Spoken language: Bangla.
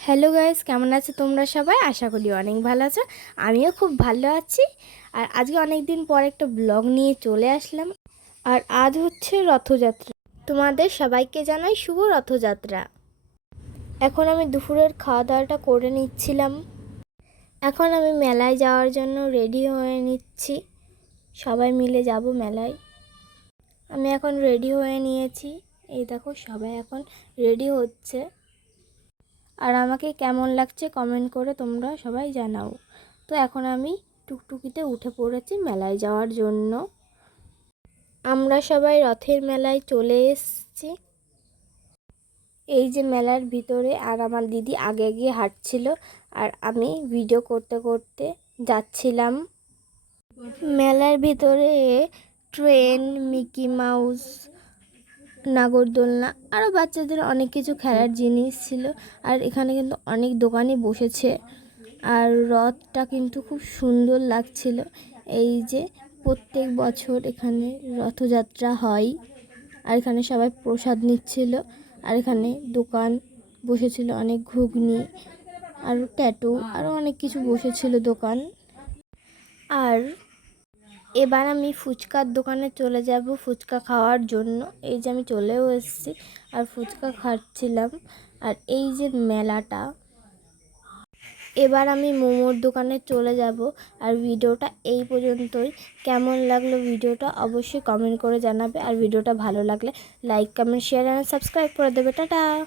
হ্যালো গাইস কেমন আছো তোমরা সবাই? আশা করি অনেক ভালো আছো। আমিও খুব ভালো আছি। আর আজকে অনেক দিন পর একটা ব্লগ নিয়ে চলে আসলাম। আর আজ হচ্ছে রথযাত্রা। তোমাদের সবাইকে জানাই শুভ রথযাত্রা। এখন আমি দুপুরের খাওয়া দাওয়াটা করে নিচ্ছিলাম। এখন আমি মেলায় যাওয়ার জন্য রেডি হয়ে নিচ্ছি। সবাই মিলে যাব মেলায়। আমি এখন রেডি হয়ে নিয়েছি। এই দেখো, সবাই এখন রেডি হচ্ছে। আর আমাকে কেমন লাগছে কমেন্ট করে তোমরা সবাই জানাও। তো এখন আমি টুকটুকিতে উঠে পড়েছি মেলায় যাওয়ার জন্য। আমরা সবাই রথের মেলায় চলে এসেছি। এই যে মেলার ভিতরে আর আমার দিদি আগে গিয়ে হাঁটছিল আর আমি ভিডিও করতে করতে যাচ্ছিলাম। মেলার ভিতরে ট্রেন মিকি মাউস নাগরদোলনা। আরও বাচ্চাদের অনেক কিছু খেলার জিনিস ছিল। আর এখানে কিন্তু অনেক দোকানই বসেছে। আর রথটা কিন্তু খুব সুন্দর লাগছিল। এই যে প্রত্যেক বছর এখানে রথযাত্রা হয়। আর এখানে সবাই প্রসাদ নিচ্ছিল। আর এখানে দোকান বসেছিল অনেক ঘুগনি, আর ট্যাটু আরও অনেক কিছু বসেছিল দোকান। আর এবার আমি ফুচকার দোকানে চলে যাব ফুচকা খাওয়ার জন্য। এই যে আমি চলেও এসেছি আর ফুচকা খাচ্ছিলাম। আর এই যে মেলাটা। এবার আমি মোমোর দোকানে চলে যাব। আর ভিডিওটা এই পর্যন্তই। কেমন লাগল ভিডিওটা অবশ্যই কমেন্ট করে জানাবে। আর ভিডিওটা ভালো লাগলে like comment share and subscribe করে দেবে। টাটা!